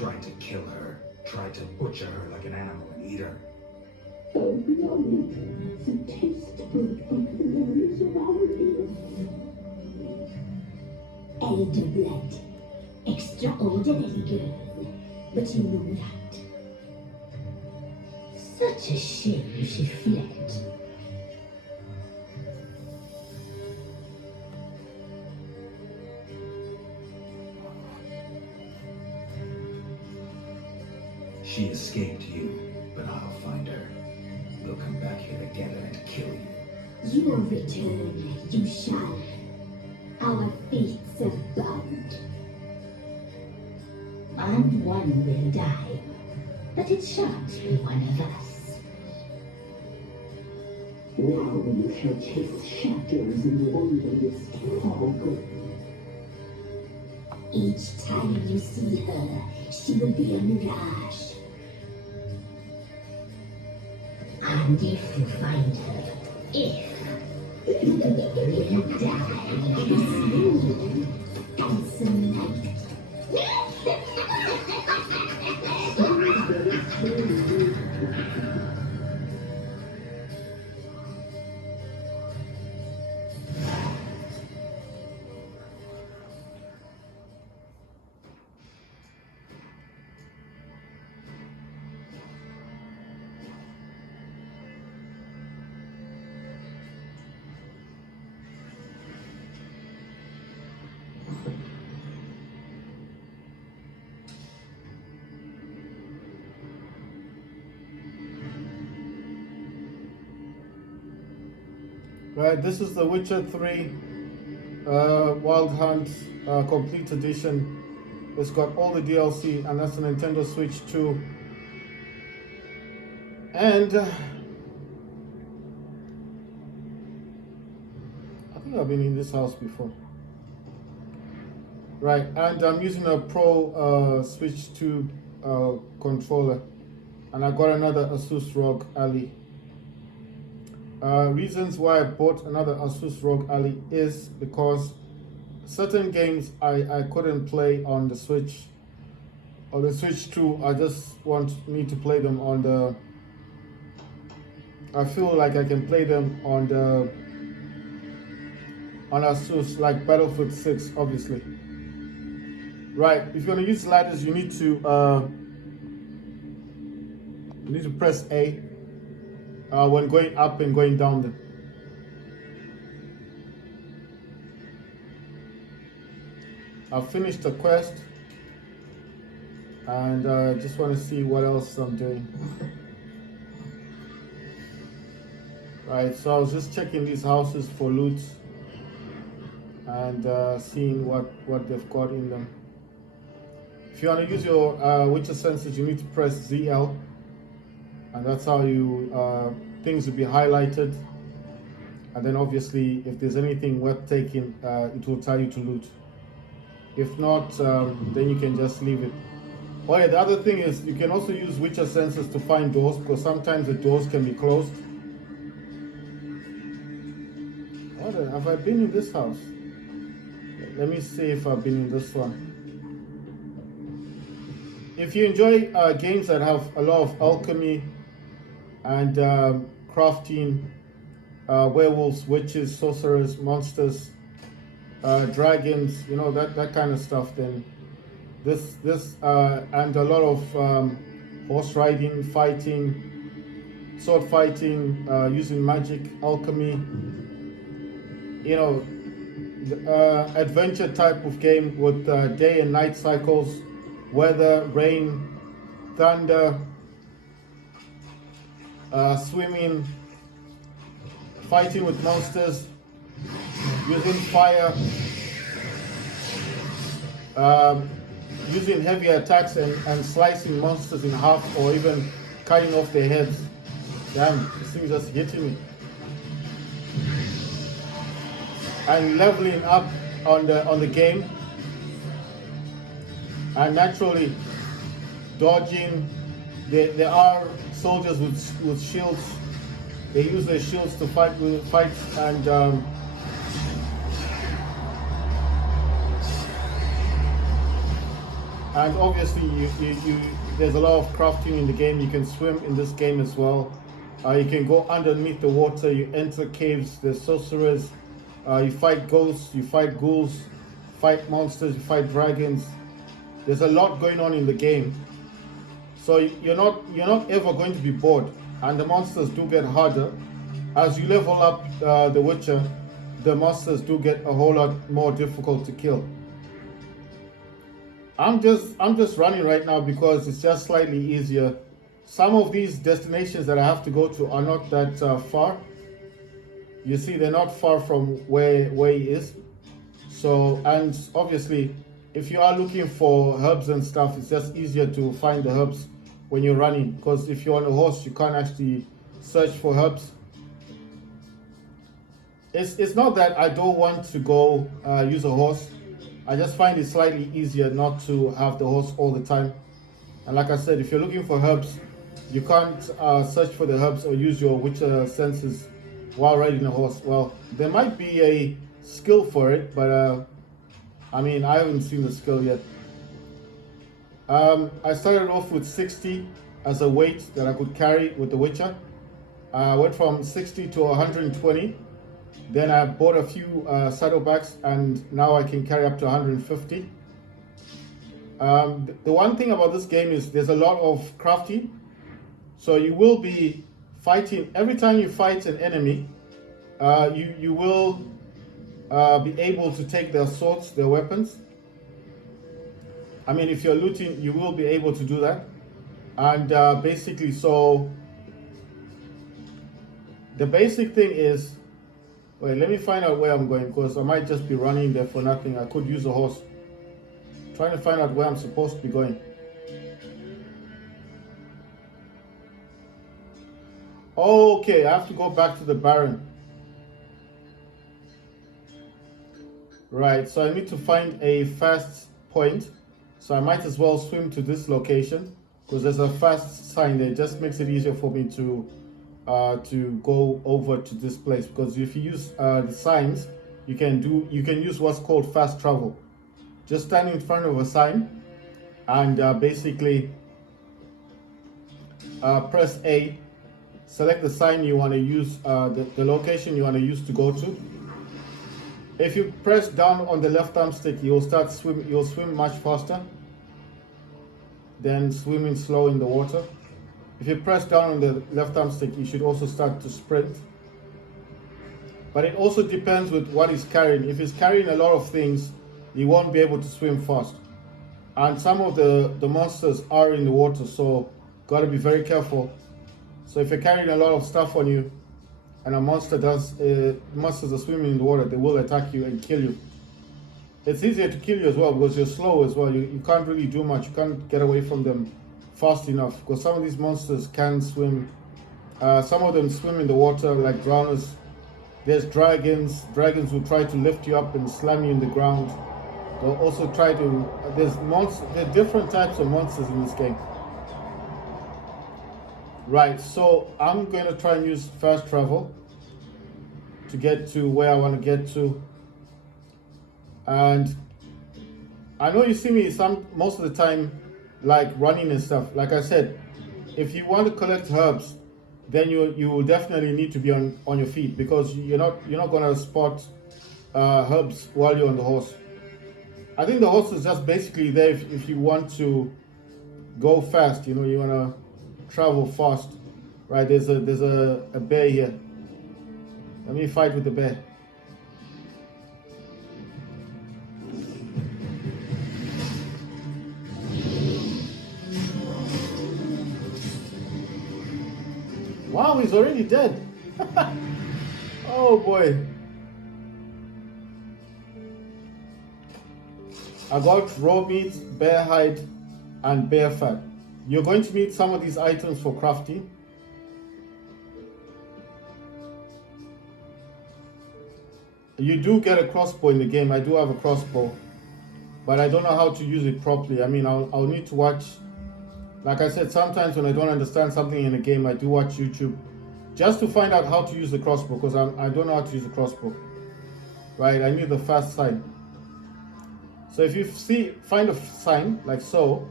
tried to kill her, tried to butcher her like an animal and eat her. Oh, beloved, the taste good memories of our youth. Elder blood, extraordinary girl, but you know that. Such a shame she fled. She escaped you, but I'll find her. We'll come back here together and kill you. You will return, you shall. Our fates are bound. And one will die, but it shan't be one of us. Now you shall chase shadows in the wilderness fog. Each time you see her, she will be a mirage. And if you find her, you will die smooth as a night. Right, this is The Witcher 3 Wild Hunt Complete Edition. It's got all the DLC, and that's the Nintendo Switch 2. And I think I've been in this house before. Right, and I'm using a Pro Switch 2 controller, and I got another Asus ROG Ally. Reasons why I bought another Asus ROG Ally is because certain games I couldn't play on the Switch. On the Switch 2, I just need to play them on the... I feel like I can play them on Asus, like Battlefield 6, obviously. Right, if you're gonna use sliders, you need to press A when going up and going down them. I've finished the quest, and I just want to see what else I'm doing. Right, so I was just checking these houses for loot and seeing what they've got in them. If you want to use your Witcher senses, you need to press ZL, and that's how you things will be highlighted. And then obviously, if there's anything worth taking, it will tell you to loot. If not, then you can just leave it. Oh yeah, the other thing is you can also use Witcher senses to find doors, because sometimes the doors can be closed. Have I been in this house? Let me see if I've been in this one. If you enjoy games that have a lot of alchemy and crafting, werewolves, witches, sorcerers, monsters, dragons, you know, that kind of stuff, then this and a lot of horse riding, fighting, sword fighting, using magic, alchemy, you know, adventure type of game with day and night cycles, weather, rain, thunder, swimming, fighting with monsters, using fire, using heavy attacks and slicing monsters in half, or even cutting off their heads. Damn, this thing just hitting me. And leveling up on the game, and naturally dodging. There are soldiers with shields. They use their shields to fight and And obviously, there's a lot of crafting in the game. You can swim in this game as well. You can go underneath the water. You enter caves. There's sorcerers. You fight ghosts. You fight ghouls. Fight monsters. You fight dragons. There's a lot going on in the game. So you're not ever going to be bored. And the monsters do get harder as you level up. The Witcher, the monsters do get a whole lot more difficult to kill. I'm just running right now because it's just slightly easier. Some of these destinations that I have to go to are not that far. You see, they're not far from where he is. So, and obviously, if you are looking for herbs and stuff, it's just easier to find the herbs when you're running. Because if you're on a horse, you can't actually search for herbs. It's not that I don't want to go use a horse. I just find it slightly easier not to have the horse all the time. And like I said, if you're looking for herbs, you can't search for the herbs or use your Witcher senses while riding a horse. Well, there might be a skill for it, but I mean, I haven't seen the skill yet. I started off with 60 as a weight that I could carry with the Witcher. I went from 60 to 120. Then I bought a few saddlebags, and now I can carry up to 150. The one thing about this game is there's a lot of crafting. So you will be fighting, every time you fight an enemy, you will be able to take their swords, their weapons. I mean, if you're looting, you will be able to do that. And basically, so the basic thing is, wait, let me find out where I'm going, because I might just be running there for nothing. I could use a horse. Trying to find out where I'm supposed to be going. Okay, I have to go back to the Baron. Right, so I need to find a fast point. So I might as well swim to this location, because there's a fast sign there. It just makes it easier for me to go over to this place, because if you use the signs, you can use what's called fast travel. Just stand in front of a sign and basically press A, select the sign you want to use, the location you want to use to go to. If you press down on the left arm stick, you'll swim much faster than swimming slow in the water. If you press down on the left arm stick, you should also start to sprint. But it also depends with what he's carrying. If he's carrying a lot of things, he won't be able to swim fast. And some of the monsters are in the water, so gotta be very careful. So if you're carrying a lot of stuff on you, and monsters are swimming in the water, they will attack you and kill you. It's easier to kill you as well because you're slow as well. You can't really do much. You can't get away from them fast enough, because some of these monsters can swim. Some of them swim in the water like drowners. There's dragons. Dragons will try to lift you up and slam you in the ground. They'll also try to. There's different types of monsters in this game. Right, so I'm going to try and use fast travel to get to where I want to get to. And I know you see me most of the time like running and stuff. Like I said, if you want to collect herbs, then you will definitely need to be on your feet, because you're not going to spot herbs while you're on the horse. I think the horse is just basically there if you want to go fast. You want to travel fast, right? There's a bear here. Let me fight with the bear. Wow, he's already dead. Oh boy. I got raw meat, bear hide, and bear fat. You're going to need some of these items for crafting. You do get a crossbow in the game. I do have a crossbow, but I don't know how to use it properly. I mean, I'll need to watch. Like I said, sometimes when I don't understand something in a game, I do watch YouTube just to find out how to use the crossbow, because I don't know how to use the crossbow. Right, I need the fast sign. So if you find a sign like so,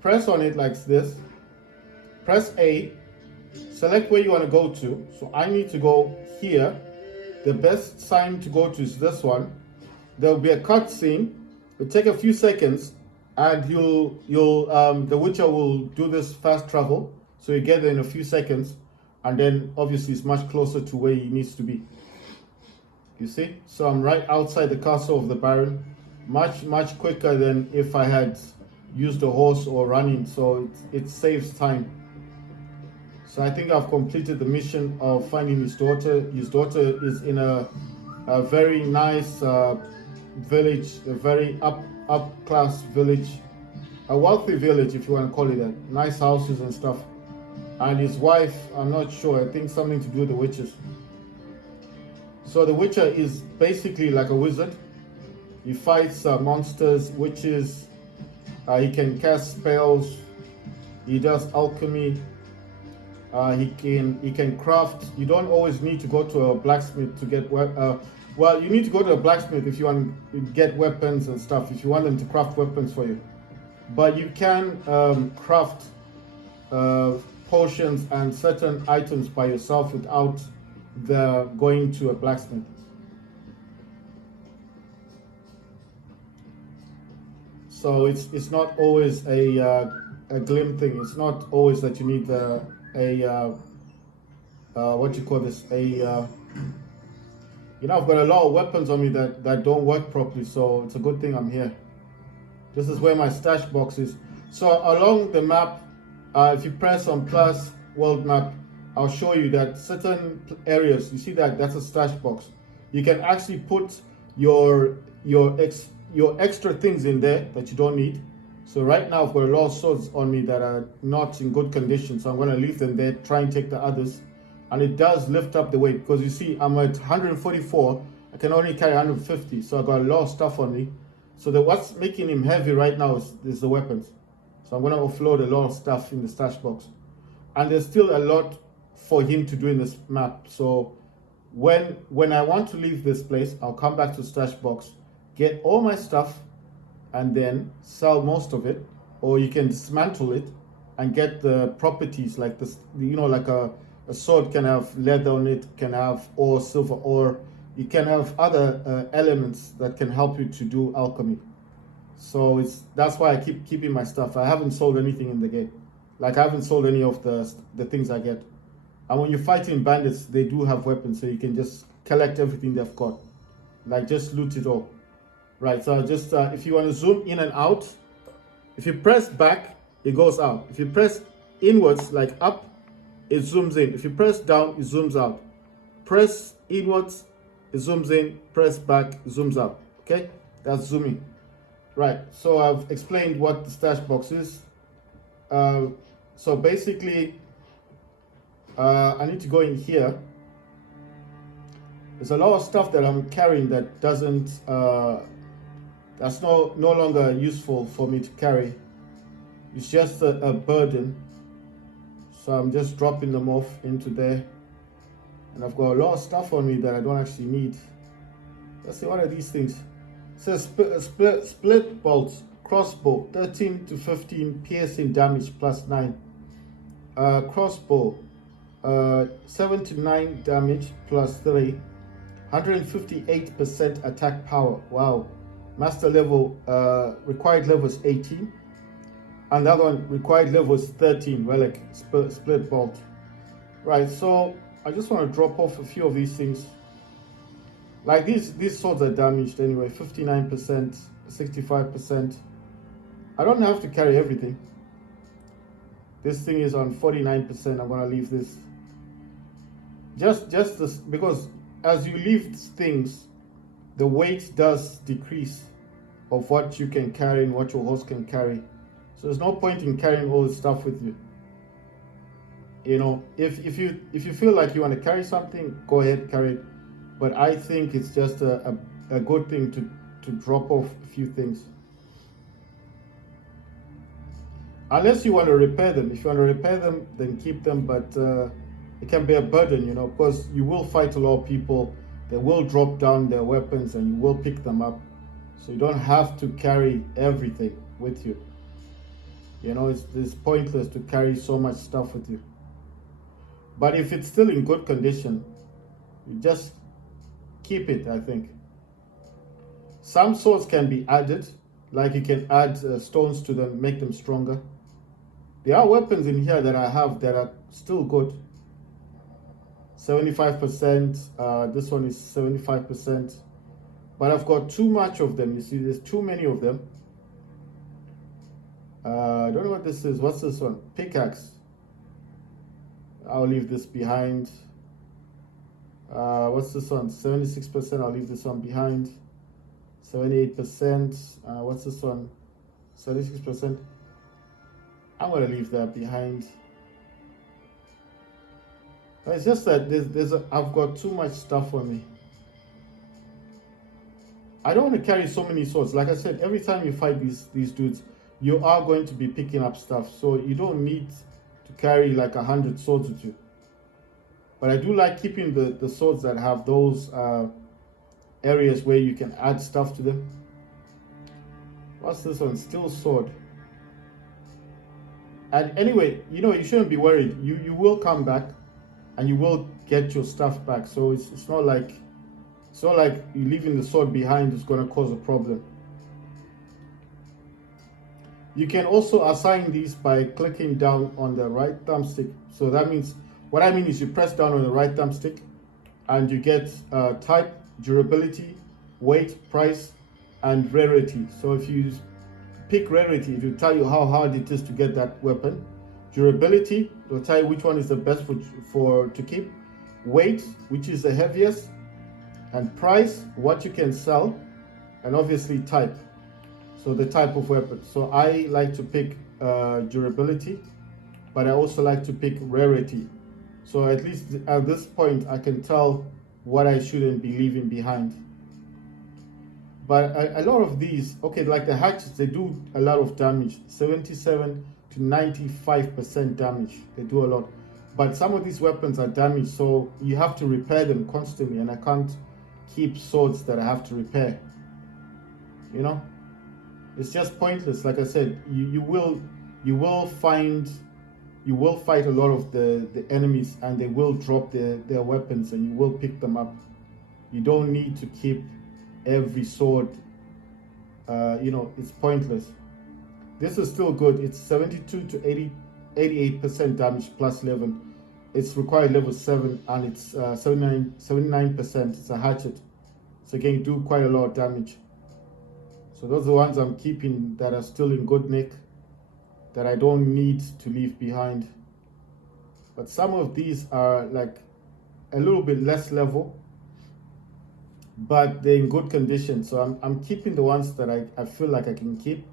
press on it like this, press A, select where you want to go to. So I need to go here. The best sign to go to is this one. There will be a cutscene. It'll take a few seconds, and the Witcher will do this fast travel. So you get there in a few seconds, and then obviously it's much closer to where he needs to be. You see? So I'm right outside the castle of the Baron. Much quicker than if I had used a horse or running. So it saves time. So I think I've completed the mission of finding his daughter. His daughter is in a very nice village, a very up class village, a wealthy village if you want to call it that. Nice houses and stuff. And his wife, I'm not sure, I think something to do with the witches. So the Witcher is basically like a wizard. He fights monsters, witches. He can cast spells. He does alchemy. He can craft. You don't always need to go to a blacksmith to get well, you need to go to a blacksmith if you want to get weapons and stuff, if you want them to craft weapons for you. But you can craft potions and certain items by yourself without going to a blacksmith. So it's not always a glim thing. It's not always that you need what you call this, I've got a lot of weapons on me that don't work properly, so it's a good thing I'm here. This is where my stash box is. So along the map, if you press on plus world map, I'll show you that certain areas, you see that's a stash box. You can actually put your extra things in there that you don't need. So right now I've got a lot of swords on me that are not in good condition, so I'm going to leave them there, try and take the others. And it does lift up the weight, because you see I'm at 144, I can only carry 150, so I've got a lot of stuff on me. So what's making him heavy right now is the weapons. So I'm going to offload a lot of stuff in the stash box. And there's still a lot for him to do in this map. So when I want to leave this place, I'll come back to stash box, get all my stuff, and then sell most of it. Or you can dismantle it and get the properties like this, like a sword can have leather on it, can have ore, silver ore. You can have other elements that can help you to do alchemy. So that's why I keep keeping my stuff. I haven't sold anything in the game. Like I haven't sold any of the things I get. And when you're fighting bandits, they do have weapons, so you can just collect everything they've got. Like just loot it all. Right, so just if you want to zoom in and out, if you press back, it goes out. If you press inwards, like up, it zooms in. If you press down, it zooms out. Press inwards, it zooms in. Press back, it zooms out. Okay, that's zooming. Right, so I've explained what the stash box is. So basically, I need to go in here. There's a lot of stuff that I'm carrying that doesn't, that's no longer useful for me to carry. It's just a burden. So I'm just dropping them off into there. And I've got a lot of stuff on me that I don't actually need. Let's see, what are these things? It says split bolts, crossbow, 13 to 15 piercing damage plus 9. Crossbow, 7 to 9 damage plus 3. 158% attack power. Wow. Master level, required level is 18. And the other one, required level is 13, relic, split bolt. Right, so I just want to drop off a few of these things. Like these swords are damaged anyway, 59%, 65%. I don't have to carry everything. This thing is on 49%, I'm gonna leave this. Just this, because as you leave things, the weight does decrease of what you can carry and what your horse can carry. So there's no point in carrying all this stuff with you. If you feel like you want to carry something, go ahead, carry it. But I think it's just a good thing to drop off a few things. Unless you want to repair them. If you want to repair them, then keep them, but it can be a burden, because you will fight a lot of people. They will drop down their weapons and you will pick them up. So you don't have to carry everything with you. You know, it's pointless to carry so much stuff with you. But if it's still in good condition, you just keep it, I think. Some swords can be added, like you can add stones to them, make them stronger. There are weapons in here that I have that are still good. 75%, this one is 75%. But I've got too much of them. You see, there's too many of them. I don't know what this is. What's this one? Pickaxe. I'll leave this behind. What's this one? 76%. I'll leave this one behind. 78%. What's this one? 76%. I'm gonna leave that behind. It's just that I've got too much stuff on me. I don't want to carry so many swords. Like I said, every time you fight these dudes, you are going to be picking up stuff. So you don't need to carry like 100 swords with you. But I do like keeping the swords that have those areas where you can add stuff to them. What's this one? Steel sword. And anyway, you know, you shouldn't be worried. You will come back and you will get your stuff back. So it's not like you leaving the sword behind is going to cause a problem. You can also assign these by clicking down on the right thumbstick. So that means, what I mean is you press down on the right thumbstick and you get type, durability, weight, price, and rarity. So if you pick rarity, it will tell you how hard it is to get that weapon. Durability, it will tell you which one is the best to keep. Weight, which is the heaviest. And price, what you can sell. And obviously type, so the type of weapon. So I like to pick durability, but I also like to pick rarity. So at least at this point, I can tell what I shouldn't be leaving behind. But a lot of these, okay, like the hatchets, they do a lot of damage, 77 to 95% damage. They do a lot. But some of these weapons are damaged, so you have to repair them constantly, and I can't keep swords that I have to repair. You know, it's just pointless. Like I said, you will fight a lot of the enemies, and they will drop their weapons, and you will pick them up. You don't need to keep every sword. You know, it's pointless. This is still good. It's 72 to 88% damage plus 11. It's required level 7, and it's 79%. It's a hatchet, so again, you do quite a lot of damage. So those are the ones I'm keeping that are still in good nick, that I don't need to leave behind. But some of these are like a little bit less level, but they're in good condition. So I'm keeping the ones that I feel like I can keep.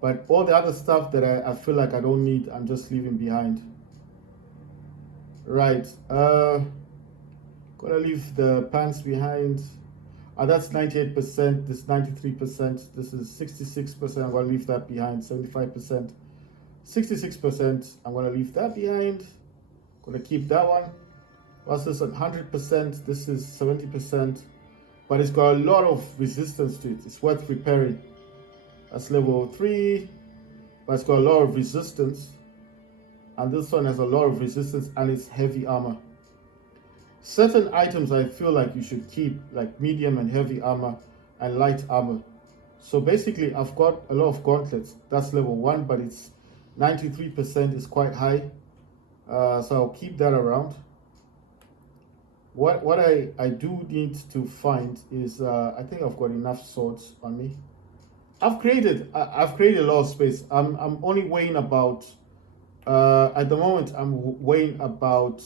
But all the other stuff that I feel like I don't need, I'm just leaving behind. Right. Gonna leave the pants behind. That's 98%, this 93%, this is 66%, I'm gonna leave that behind, 75%, 66%, I'm gonna leave that behind, gonna keep that one. What's this at 100%, this is 70%, but it's got a lot of resistance to it, it's worth repairing. That's level 3, but it's got a lot of resistance, and this one has a lot of resistance, and it's heavy armor. Certain items I feel like you should keep, like medium and heavy armor and light armor. So basically, I've got a lot of gauntlets. That's level 1, but it's 93%, is quite high. So I'll keep that around. What I do need to find is, I think I've got enough swords on me. I've created a lot of space. I'm only weighing about, at the moment, I'm weighing about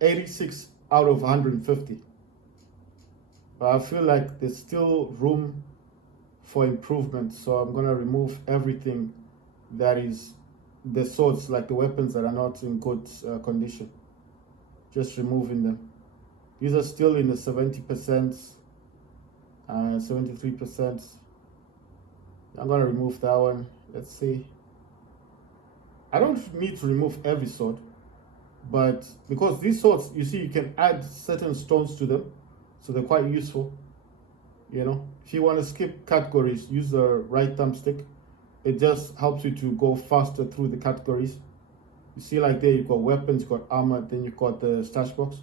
86 out of 150. But I feel like there's still room for improvement, so I'm gonna remove everything that is the swords, like the weapons that are not in good condition. Just removing them. These are still in the 70%, 73%. I'm gonna remove that one. Let's see. I don't need to remove every sword, but because these swords, you see, you can add certain stones to them. so they're quite useful. You know, if you want to skip categories, use the right thumbstick. It just helps you to go faster through the categories. You see, like there, you've got weapons, you've got armor, then you've got the stash box.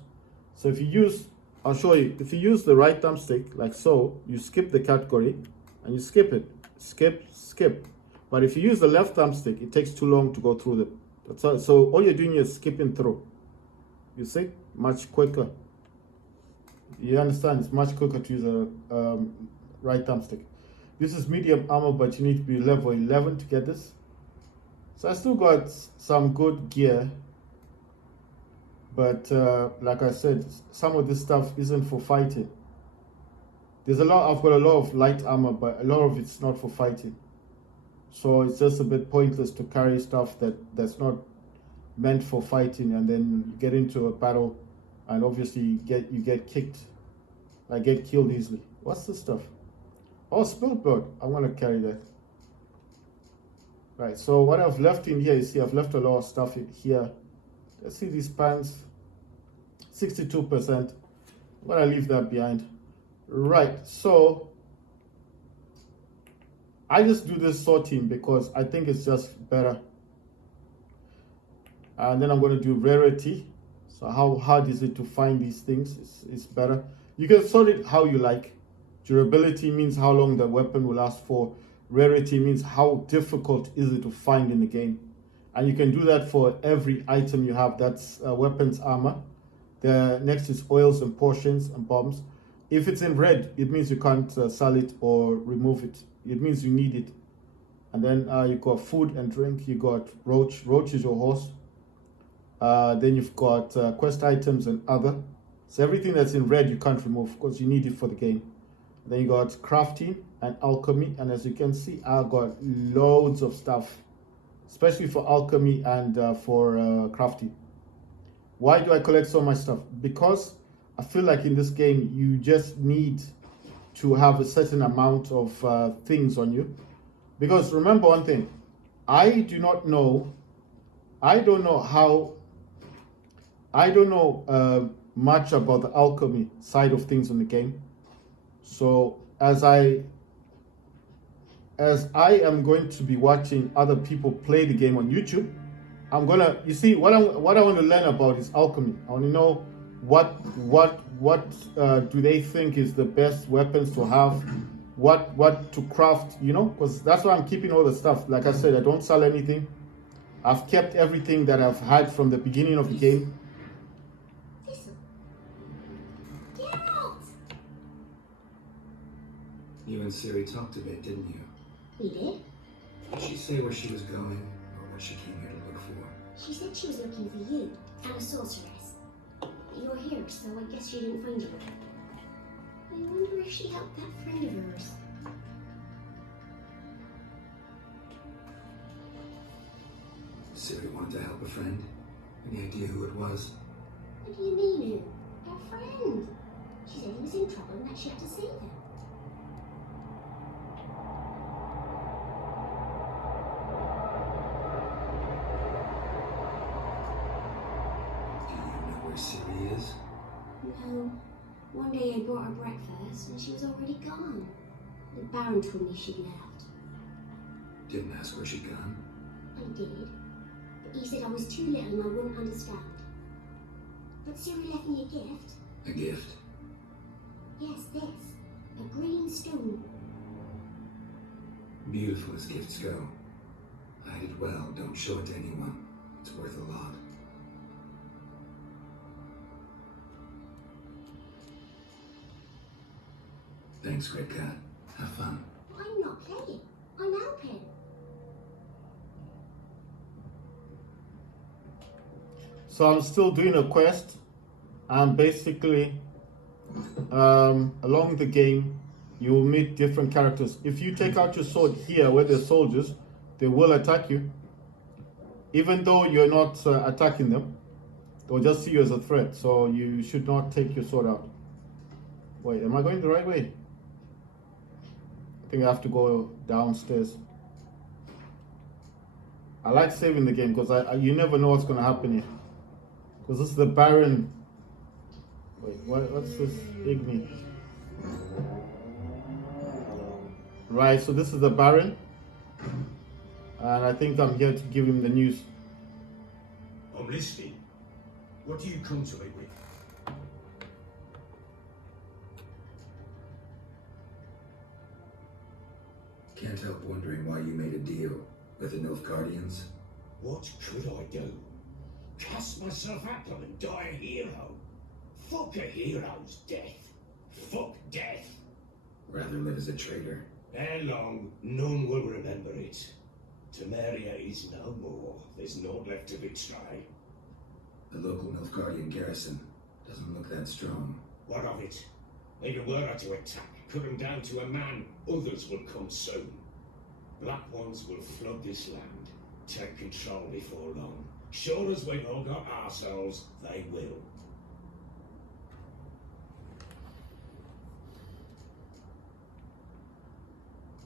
So if you use, I'll show you, if you use the right thumbstick, like so, you skip the category and you skip it. Skip. But if you use the left thumbstick, it takes too long to go through them. So all you're doing is skipping through. You see, much quicker. You understand? It's much quicker to use a right thumbstick. This is medium armor, but you need to be level 11 to get this. So I still got some good gear, but like I said, some of this stuff isn't for fighting. I've got a lot of light armor, but a lot of it's not for fighting. So it's just a bit pointless to carry stuff that's not meant for fighting, and then you get into a battle and obviously you get kicked. I get killed easily. What's this stuff? Oh, spilled blood. I want to carry that. Right, so what I've left in here, you see I've left a lot of stuff in here. Let's see these pants. 62%. I'm going to leave that behind. Right, so I just do this sorting because I think it's just better. And then I'm going to do rarity. So how hard is it to find these things? It's better. You can sort it how you like. Durability means how long the weapon will last for. Rarity means how difficult is it to find in the game. And you can do that for every item you have. That's weapons, armor. The next is oils and potions and bombs. If it's in red, it means you can't sell it or remove it. It means you need it. And then you've got food and drink. You got ROG. ROG is your horse. Then you've got quest items and other. So everything that's in red you can't remove because you need it for the game. Then you got crafting and alchemy. And as you can see, I've got loads of stuff, especially for alchemy and for crafting. Why do I collect so much stuff? Because I feel like in this game, you just need to have a certain amount of things on you. Because remember one thing, I don't know much about the alchemy side of things in the game. So as I am going to be watching other people play the game on YouTube, you see what I want to learn about is alchemy. I want to know what do they think is the best weapons to have, what to craft, you know, because that's why I'm keeping all the stuff. Like I said, I don't sell anything. I've kept everything that I've had from the beginning of the game. Get out! You and Siri talked a bit, didn't you? We did? Did she say where she was going or what she came here to look for? She said she was looking for you and a sorceress. You're here, so I guess she didn't find you. I wonder if she helped that friend of hers. Siri wanted to help a friend. Any idea who it was? What do you mean, who? Her friend. She said he was in trouble and that she had to save him. Do you know where Siri is? No. One day I brought her breakfast and she was already gone. The Baron told me she'd left. Didn't ask where she'd gone. I did. But he said I was too little and I wouldn't understand. But Siri left me a gift. A gift? Yes, this. A green stone. Beautiful as gifts go. Hide it well, don't show it to anyone. It's worth a lot. Thanks, Great Cat. Have fun. I'm not playing. I'm helping. So I'm still doing a quest, and basically along the game you will meet different characters. If you take out your sword here where there's soldiers, they will attack you. Even though you're not attacking them, they'll just see you as a threat. So you should not take your sword out. Wait, am I going the right way? I think I have to go downstairs. I like saving the game because you never know what's going to happen here. Because this is the Baron. Wait, what's this Igni? Right, so this is the Baron, and I think I'm here to give him the news. I'm listening. What do you come to me with? Can't help wondering why you made a deal with the Nilfgaardians. What could I do? Cast myself at them and die a hero? Fuck a hero's death. Fuck death. Rather live as a traitor. Ere long, none will remember it. Temeria is no more. There's naught left to betray. The local Nilfgaardian garrison doesn't look that strong. What of it? Even were I to attack, cut them down to a man, others will come soon. Black ones will flood this land, take control before long. Sure as we've all got ourselves, they will.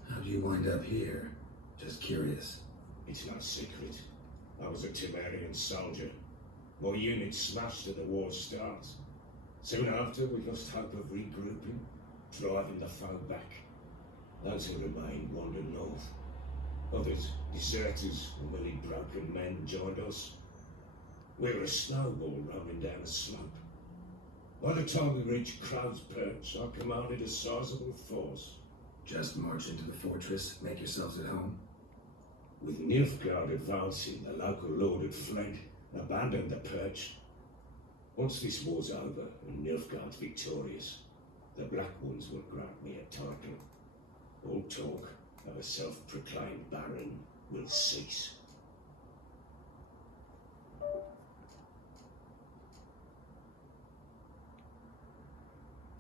How do you wind up here? Just curious. It's no secret. I was a Temerian soldier. My unit smashed at the war's start. Soon after, we lost hope of regrouping, driving the foe back. Those who remained wandered north. Others, deserters and willy broken men, joined us. We were a snowball rolling down a slope. By the time we reached Cloud's Perch, I commanded a sizable force. Just march into the fortress, make yourselves at home. With Nilfgaard advancing, the local lord had fled, abandoned the Perch. Once this war's over and Nilfgaard's victorious, the Black Ones will grant me a title. All talk of a self-proclaimed Baron will cease.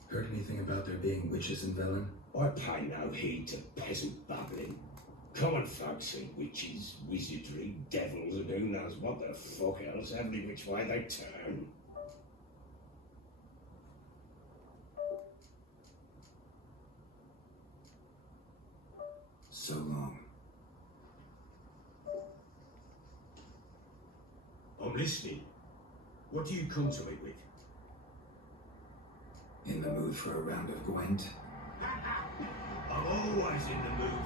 Heard anything about there being witches in Velen? I pay no heed to peasant babbling. Common folk see witches, wizardry, devils, and who knows what the fuck else, every which way they turn. So long. I'm listening. What do you come to me with? In the mood for a round of Gwent? I'm always in the mood.